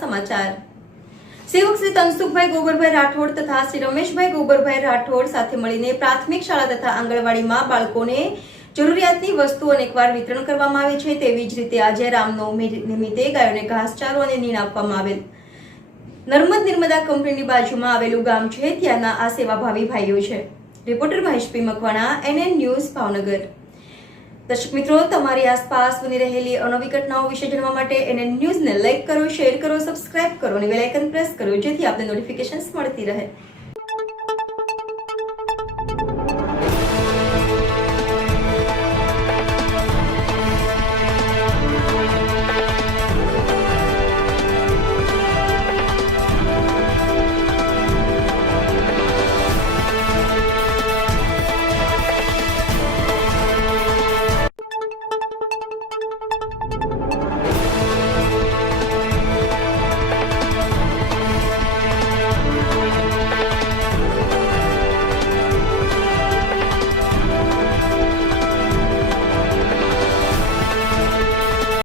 સમાચાર। સેવક શ્રી તનસુખભાઈ ગોબરભાઈ રાઠોડ તથા શ્રી રમેશભાઈ ગોબરભાઈ રાઠોડ સાથે મળીને પ્રાથમિક શાળા તથા આંગણવાડીમાં બાળકોને જરૂરિયાતની વસ્તુઓ અનેકવાર વિતરણ કરવામાં આવે છે। તેવી જ રીતે આજે રામનવમી નિમિત્તે ગાયોને ઘાસચારો અને નીણ આપવામાં આવેલ। નર્મદા કંપનીની બાજુમાં આવેલું ગામ છે, ત્યાંના આ સેવાભાવી ભાઈઓ છે। રિપોર્ટર મહેશ પી મકવાણા, NN ન્યૂઝ, ભાવનગર। દર્શક મિત્રો, તમારી આસપાસ બની રહેલી અનોખી ઘટનાઓ વિશે જાણવા માટે NN ન્યૂઝને લાઈક કરો, શેર કરો, સબસ્ક્રાઇબ કરો અને બેલ આઇકન પ્રેસ કરો, જેથી આપને નોટિફિકેશન્સ મળતી રહે।